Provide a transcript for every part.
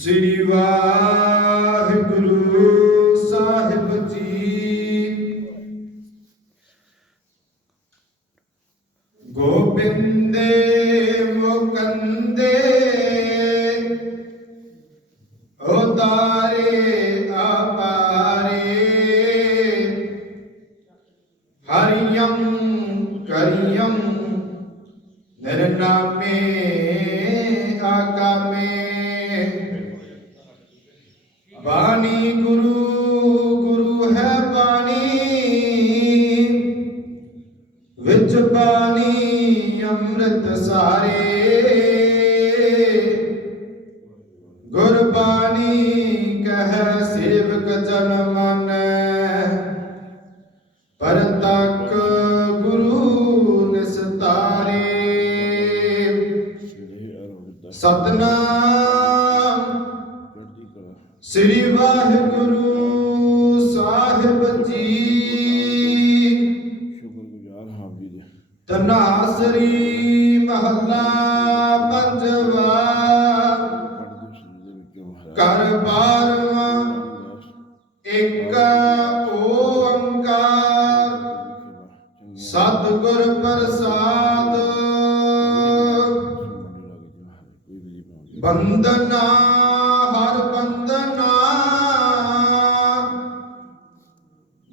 ਸ੍ਰੀ ਵਾਹਿਗੁਰੂ ਸਾਹਿਬ ਜੀ। ਗੋਬਿੰਦੇ ਮੁਕੰਦੇ ਉਦਾਰੇ ਆਪਾਰੇ। ਹਰਿਯੰ ਕਰਿਯੰ ਨਿਰਨਾਮੇ ਆਗਾਮੇ। ਬਾਣੀ ਗੁਰੂ ਗੁਰੂ ਹੈ ਬਾਣੀ। ਵਿੱਚ ਬਾਣੀ ਅੰਮ੍ਰਿਤ ਸਾਰੇ। ਗੁਰਬਾਣੀ ਕਹੈ ਸੇਵਕ ਜਨ ਮਾਨੈ। ਪਰ ਤੱਕ ਗੁਰੂ ਨਿਸਤਾਰੇ। ਸਤਨਾਮ ਸ੍ਰੀ ਵਾਹਿਗੁਰੂ ਸਾਹਿਬ ਜੀ। ਸ਼ੁਕਰਗੁਜ਼ਾਰ ਹਾਂ ਵੀਰ ਤਨਾਸਰੀ ਮਹੱਲਾ ਪੰਜਵਾ। ਕਰ ਬਾਰਵਾਂ ਇੱਕ ਓੰਕਾਰ। ਸਤਿਗੁਰ ਪ੍ਰਸਾਦ। ਬੰਦਨਾ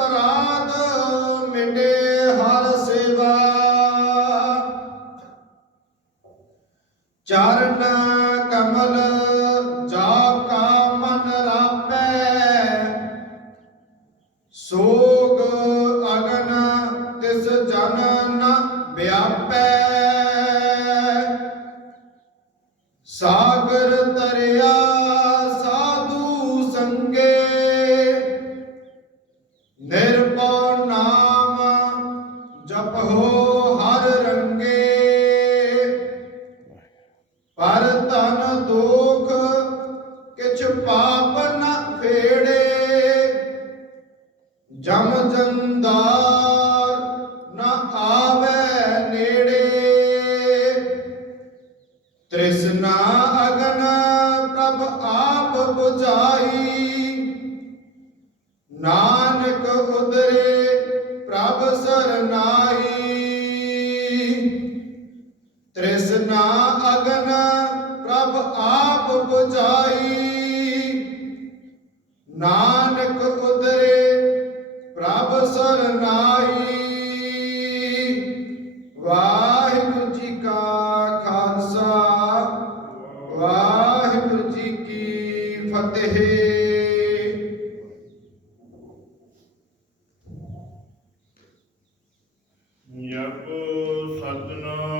ਕੋਟ ਪਰਾਦ ਮਿਟੇ ਹਰ ਸੇਵਾ। ਚਰਨ ਕਮਲ ਜਾ ਕਾ ਮਨ ਰਾਪੈ। ਸੋਗ ਅਗਨ ਤਿਸ ਜਨ ਨ ਵਿਆਪੈ। ਸਾਗਰ ਜਮ ਜੰਦਾਰ ਨਾ ਆਵੇ ਨੇੜੇ। ਤ੍ਰਿਸ਼ਨਾ ਅਗਨ ਪ੍ਰਭ ਆਪ 부ਝਾਈ ਨਾਨਕ ਉਦਰੇ ਪ੍ਰਭ ਸਰਨਾਈ। ਤ੍ਰਿਸ਼ਨਾ ਅਗਨ ਪ੍ਰਭ ਆਪ 부ਝਾਈ ਨਾਨਕ ਉਦ ਪ੍ਰਭ ਸਰਨਾਈ ਵਾਹਿਗੁਰੂ ਜੀ ਕਾ ਖਾਲਸਾ ਵਾਹਿਗੁਰੂ ਜੀ ਕੀ ਫਤਿਹ। ਜਪ ਸਤਨਾਮ